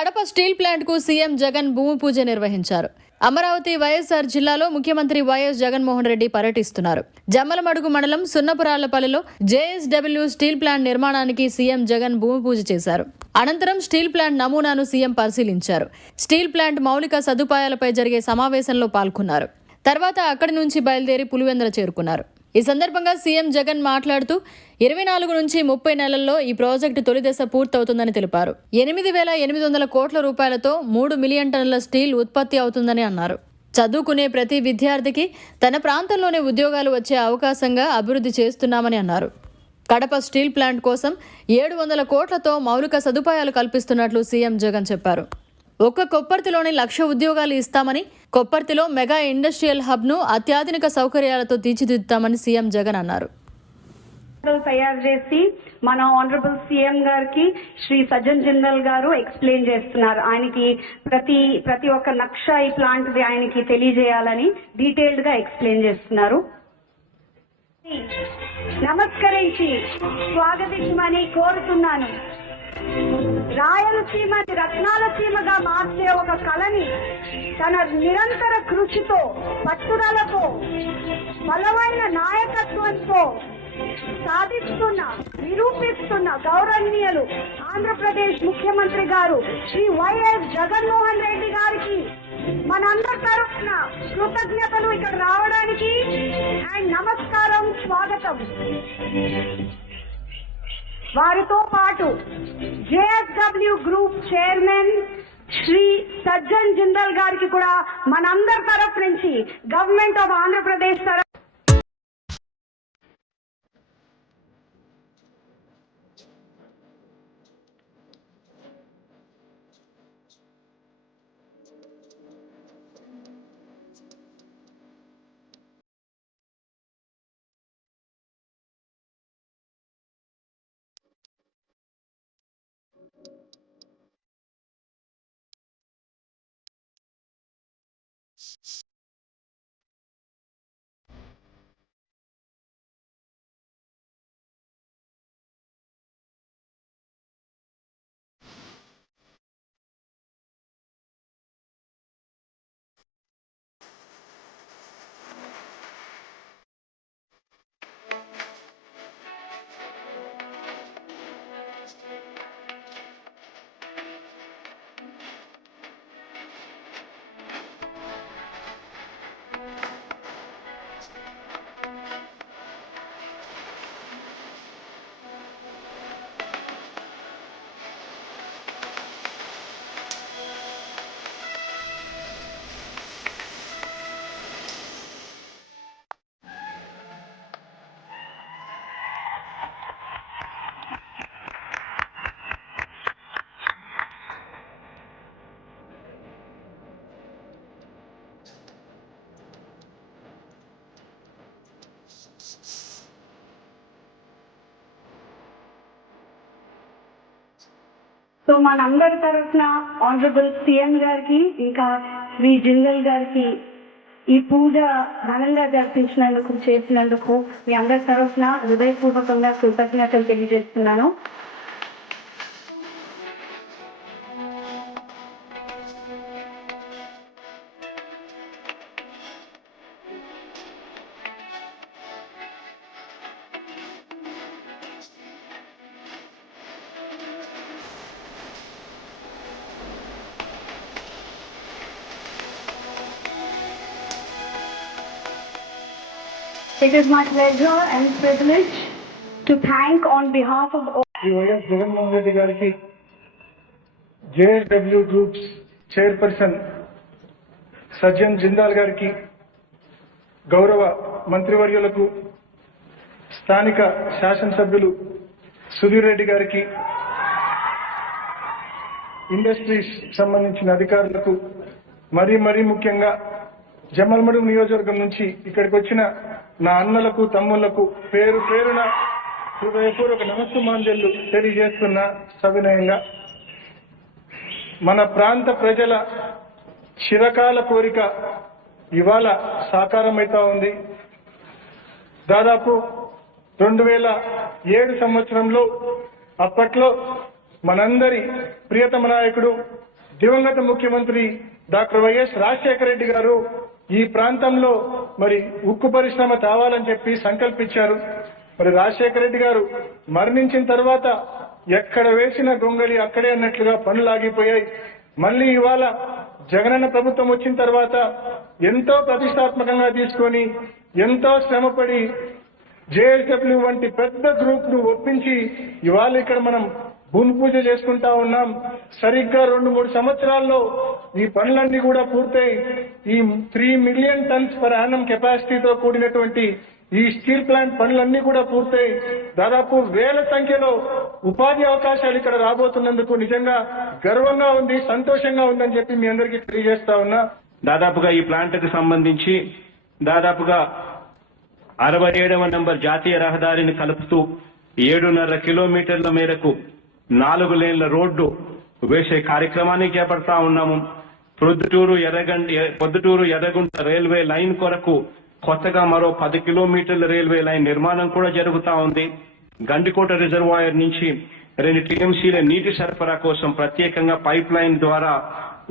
Kadapa steel plant కు CM Jagan భూమి పూజ నిర్వహించారు. అమరావతి వైఎస్ఆర్ జిల్లాలో ముఖ్యమంత్రి వైఎస్ జగన్మోహన్ రెడ్డి పర్యటిస్తున్నారు. జమ్మలమడుగు మండలం సున్నపురాళ్లపల్లిలో జేఎస్డబ్ల్యూ స్టీల్ ప్లాంట్ నిర్మాణానికి సీఎం జగన్ భూమి పూజ చేశారు. అనంతరం స్టీల్ ప్లాంట్ నమూనాను సీఎం పరిశీలించారు. స్టీల్ ప్లాంట్ మౌలిక సదుపాయాలపై జరిగే సమావేశంలో పాల్గొన్నారు. తర్వాత అక్కడి నుంచి బయలుదేరి పులివెందుల చేరుకున్నారు. ఈ సందర్భంగా సీఎం జగన్ మాట్లాడుతూ 24 నుంచి 30 నెలల్లో ఈ ప్రాజెక్టు తొలి దశ పూర్తవుతుందని తెలిపారు. 8,800 కోట్ల రూపాయలతో 3 మిలియన్ టన్నుల స్టీల్ ఉత్పత్తి అవుతుందని అన్నారు. చదువుకునే ప్రతి విద్యార్థికి తన ప్రాంతంలోనే ఉద్యోగాలు వచ్చే అవకాశంగా అభివృద్ధి చేస్తున్నామని అన్నారు. కడప స్టీల్ ప్లాంట్ కోసం 700 కోట్లతో మౌలిక సదుపాయాలు కల్పిస్తున్నట్లు సీఎం జగన్ చెప్పారు. ఒక్క కొప్పర్తిలోని 1,00,000 ఉద్యోగాలు ఇస్తామని, కొప్పర్తిలో మెగా ఇండస్ట్రియల్ హబ్ ను అత్యాధునిక సౌకర్యాలతో తీర్చిదిద్దుతామని సీఎం జగన్ అన్నారు. తయారు చేసి మన ఆనరబుల్ సీఎం గారికి శ్రీ సజ్జన్ జిందాల్ గారు ఎక్స్ప్లెయిన్ చేస్తున్నారు. ఆయనకి ప్రతి ఒక్క నక్ష ఈ ప్లాంట్ ది ఆయనకి తెలియజేయాలని డీటెయిల్డ్ గా ఎక్స్ప్లెయిన్ చేస్తున్నారు. నమస్కరించి స్వాగతించమని కోరుతున్నాను. రాయలసీమని రత్నాల సీమగా మార్చే ఒక కళని తన నిరంతర కృషితో, పట్టుదలతో, బలమైన నాయకత్వంతో నిరూపిస్తున్న గౌరవనీయులు ఆంధ్రప్రదేశ్ ముఖ్యమంత్రి గారు శ్రీ వైఎస్ జగన్మోహన్ రెడ్డి గారికి మనందరి తరఫున కృతజ్ఞతలు ఇక్కడ రావడానికి అండ్ నమస్కారం, స్వాగతం. వారితో పాటు JSW group chairman Shri Sajjan Jindal గారికి కూడా మనందరి తరఫు నుంచి గవర్నమెంట్ ఆఫ్ ఆంధ్రప్రదేశ్ తరఫు సో మనందరి తరఫున ఆనరబుల్ సీఎం గారికి ఇంకా శ్రీ జిందాల్ గారికి ఈ పూజ ఘనంగా చేసినందుకు మీ అందరి తరఫున హృదయపూర్వకంగా కృతజ్ఞతలు తెలియజేస్తున్నాను. It is my pleasure and privilege to thank on behalf of all YS Jaganmohan Reddy గారికి, JSW groups chairperson Sajjan Jindal గారికి, గౌరవ మంత్రివర్యులకు, స్థానిక శాసనసభ్యులు సుధీర్ రెడ్డి గారికి, ఇండస్ట్రీస్ సంబంధించిన అధికారులకు, మరీ ముఖ్యంగా జమ్మలమడుగు నియోజకవర్గం నుంచి ఇక్కడికి వచ్చిన నా అన్నలకు, తమ్ముళ్లకు పేరున హృదయపూర్వక నమస్సుమాంజలు తెలియజేస్తున్న సవినయంగా. మన ప్రాంత ప్రజల చిరకాల కోరిక ఇవాళ సాకారమైతా ఉంది. దాదాపు 2007 సంవత్సరంలో అప్పట్లో మనందరి ప్రియతమ నాయకుడు దివంగత ముఖ్యమంత్రి డాక్టర్ వైఎస్ రాజశేఖర రెడ్డి గారు ఈ ప్రాంతంలో మరి ఉక్కు పరిశ్రమ తేవాలని చెప్పి సంకల్పించారు. మరి రాజశేఖర రెడ్డి గారు మరణించిన తర్వాత ఎక్కడ వేసిన గొంగళి అక్కడే అన్నట్లుగా పనులు ఆగిపోయాయి. మళ్ళీ ఇవాళ జగనన్న ప్రభుత్వం వచ్చిన తర్వాత ఎంతో ప్రతిష్టాత్మకంగా తీసుకొని ఎంతో శ్రమపడి జేఎస్డబ్ల్యూ వంటి పెద్ద గ్రూప్ ను ఒప్పించి ఇవాళ ఇక్కడ మనం భూమి పూజ చేసుకుంటా ఉన్నాం. సరిగ్గా 2-3 సంవత్సరాల్లో ఈ పనులన్నీ కూడా పూర్తయి ఈ 3 మిలియన్ టన్స్ పర్ యానం కెపాసిటీతో కూడినటువంటి ఈ స్టీల్ ప్లాంట్ పనులన్నీ కూడా పూర్తయి దాదాపు వేల సంఖ్యలో ఉపాధి అవకాశాలు ఇక్కడ రాబోతున్నందుకు నిజంగా గర్వంగా ఉంది, సంతోషంగా ఉందని చెప్పి మీ అందరికీ తెలియజేస్తా ఉన్నా. దాదాపుగా ఈ ప్లాంట్ కు సంబంధించి దాదాపుగా 67వ నంబర్ జాతీయ రహదారిని కలుపుతూ 7.5 కిలోమీటర్ల మేరకు 4 లేన్ల రోడ్డు వేసే కార్యక్రమాన్ని చేపడతా ఉన్నాము. ప్రొద్దుటూరు ఎర్రగుంట రైల్వే లైన్ కొరకు కొత్తగా మరో 10 కిలోమీటర్ల రైల్వే లైన్ నిర్మాణం కూడా జరుగుతా ఉంది. గండికోట రిజర్వాయర్ నుంచి 2 టీఎంసీల నీటి సరఫరా కోసం ప్రత్యేకంగా పైప్ లైన్ ద్వారా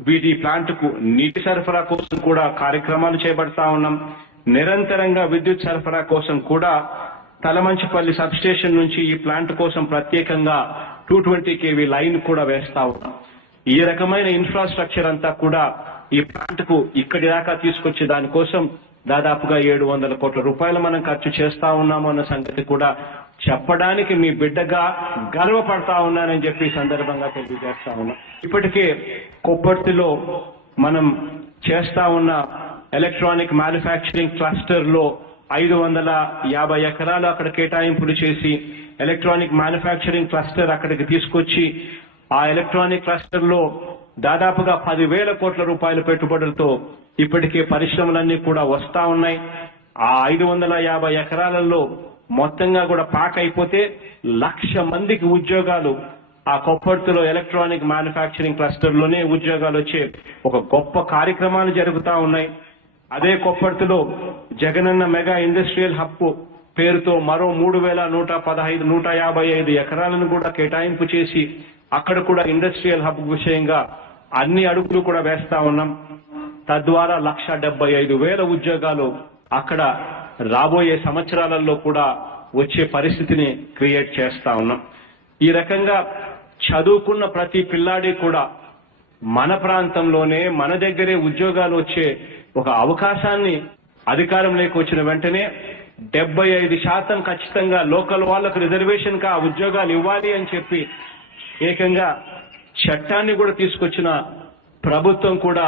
వీటి ప్లాంట్ కు నీటి సరఫరా కోసం కూడా కార్యక్రమాలు చేపడతా ఉన్నాం. నిరంతరంగా విద్యుత్ సరఫరా కోసం కూడా తలమంచిపల్లి సబ్ స్టేషన్ నుంచి ఈ ప్లాంట్ కోసం ప్రత్యేకంగా 220 kV లైన్ కూడా వేస్తా ఉన్నాం. ఈ రకమైన ఇన్ఫ్రాస్ట్రక్చర్ అంతా కూడా ఈ ప్లాంట్ కు ఇక్కడి దాకా తీసుకొచ్చే దానికోసం దాదాపుగా 700 కోట్ల రూపాయలు మనం ఖర్చు చేస్తా ఉన్నాము అన్న సంగతి కూడా చెప్పడానికి మీ బిడ్డగా గర్వపడతా ఉన్నానని చెప్పి సందర్భంగా తెలియజేస్తా ఉన్నా. ఇప్పటికే కొప్పర్తిలో మనం చేస్తా ఉన్న ఎలక్ట్రానిక్ మ్యానుఫ్యాక్చరింగ్ క్లస్టర్ లో 550 ఎకరాలు అక్కడ కేటాయింపులు చేసి ఎలక్ట్రానిక్ మ్యానుఫ్యాక్చరింగ్ క్లస్టర్ అక్కడికి తీసుకొచ్చి ఆ ఎలక్ట్రానిక్ క్లస్టర్ లో దాదాపుగా 10,000 కోట్ల రూపాయల పెట్టుబడులతో ఇప్పటికే పరిశ్రమలన్నీ కూడా వస్తా ఉన్నాయి. ఆ 550 ఎకరాలలో మొత్తంగా కూడా పాక్ అయిపోతే 1,00,000 మందికి ఉద్యోగాలు ఆ కొప్పర్తిలో ఎలక్ట్రానిక్ మ్యానుఫ్యాక్చరింగ్ క్లస్టర్ లోనే ఉద్యోగాలు వచ్చే ఒక గొప్ప కార్యక్రమాలు జరుగుతా ఉన్నాయి. అదే కొప్పర్తిలో జగనన్న మెగా ఇండస్ట్రియల్ హబ్ పేరుతో మరో 3,155 ఎకరాలను కూడా కేటాయింపు చేసి అక్కడ కూడా ఇండస్ట్రియల్ హబ్ విషయంగా అన్ని అడుగులు కూడా వేస్తా ఉన్నాం. తద్వారా 1,75,000 ఉద్యోగాలు అక్కడ రాబోయే సంవత్సరాలలో కూడా వచ్చే పరిస్థితిని క్రియేట్ చేస్తా ఉన్నాం. ఈ రకంగా చదువుకున్న ప్రతి పిల్లాడి కూడా మన ప్రాంతంలోనే మన దగ్గరే ఉద్యోగాలు వచ్చే ఒక అవకాశాన్ని అధికారంలోకి వచ్చిన వెంటనే 75% ఖచ్చితంగా లోకల్ వాళ్లకు రిజర్వేషన్ గా ఉద్యోగాలు ఇవ్వాలి అని చెప్పి ఏకంగా చట్టాన్ని కూడా తీసుకొచ్చిన ప్రభుత్వం కూడా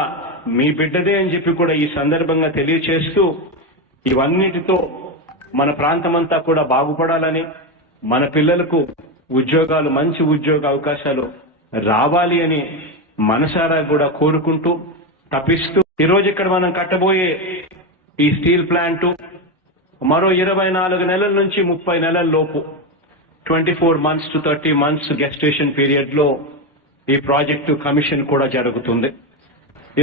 మీ బిడ్డదే అని చెప్పి కూడా ఈ సందర్భంగా తెలియచేస్తూ ఇవన్నిటితో మన ప్రాంతమంతా కూడా బాగుపడాలని మన పిల్లలకు ఉద్యోగాలు మంచి ఉద్యోగ అవకాశాలు రావాలి అని మనసారా కూడా కోరుకుంటూ తప్పిస్తూ ఈరోజు ఇక్కడ మనం కట్టబోయే ఈ స్టీల్ ప్లాంట్ మరో 24 నెలల నుంచి 30 నెలల లోపు 24 months to 30 months gestation period లో ఈ ప్రాజెక్టు కమిషన్ కూడా జరుగుతుంది.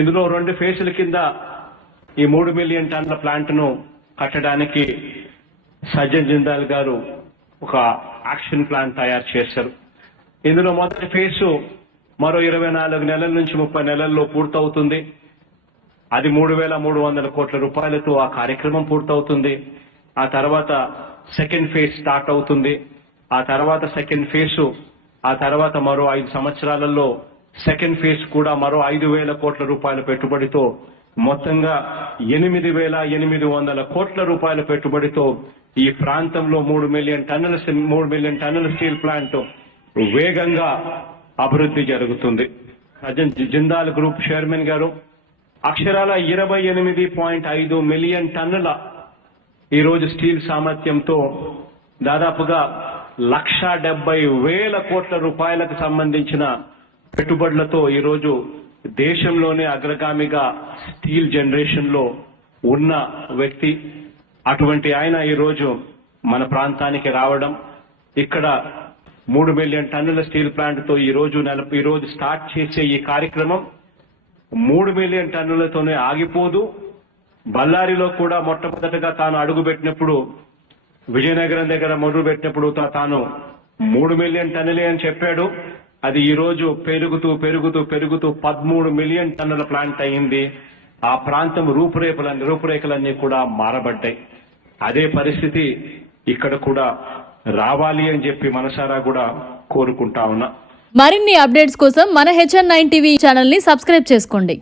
ఇందులో 2 ఫేజుల కింద ఈ 3 మిలియన్ టన్నుల ప్లాంట్ ను కట్టడానికి సజ్జన్ జిందాల్ గారు ఒక యాక్షన్ ప్లాన్ తయారు చేశారు. ఇందులో మొదటి ఫేజు మరో 24 నెలల నుంచి 30 నెలల్లో పూర్తవుతుంది. అది 3,300 కోట్ల రూపాయలతో ఆ కార్యక్రమం పూర్తవుతుంది. ఆ తర్వాత సెకండ్ ఫేజ్ స్టార్ట్ అవుతుంది. ఆ తర్వాత సెకండ్ ఫేజ్ ఆ తర్వాత మరో 5 సంవత్సరాలలో సెకండ్ ఫేజ్ కూడా మరో 5,000 కోట్ల రూపాయల పెట్టుబడితో మొత్తంగా 8,800 కోట్ల రూపాయల పెట్టుబడితో ఈ ప్రాంతంలో 3 మిలియన్ టన్నుల స్టీల్ ప్లాంట్ వేగంగా అభివృద్ధి జరుగుతుంది. సజ్జన్ జిందాల్ గ్రూప్ చైర్మన్ గారు అక్షరాల 28.5 మిలియన్ టన్నుల ఈరోజు స్టీల్ సామర్థ్యంతో దాదాపుగా 1,70,000 కోట్ల రూపాయలకు సంబంధించిన పెట్టుబడులతో ఈరోజు దేశంలోనే అగ్రగామిగా స్టీల్ జనరేషన్ లో ఉన్న వ్యక్తి. అటువంటి ఆయన ఈరోజు మన ప్రాంతానికి రావడం, ఇక్కడ 3 మిలియన్ టన్నుల స్టీల్ ప్లాంట్ తో ఈరోజు స్టార్ట్ చేసే ఈ కార్యక్రమం 3 మిలియన్ టన్నులతోనే ఆగిపోదు. బళ్ళారిలో కూడా మొట్టమొదటగా తాను అడుగుపెట్టినప్పుడు, విజయనగరం దగ్గర మొదలుపెట్టినప్పుడు తాను 3 మిలియన్ టన్నులే అని చెప్పాడు. అది ఈ రోజు పెరుగుతూ 13 మిలియన్ టన్నుల ప్లాంట్ అయింది. ఆ ప్రాంతం రూపురేఖలన్నీ కూడా మారబడ్డాయి. అదే పరిస్థితి ఇక్కడ కూడా రావాలి అని చెప్పి మనసారా కూడా కోరుకుంటా ఉన్నా. మరిన్ని అప్డేట్స్ కోసం మన HN9 టీవీ ఛానల్ ని సబ్స్క్రైబ్ చేసుకోండి.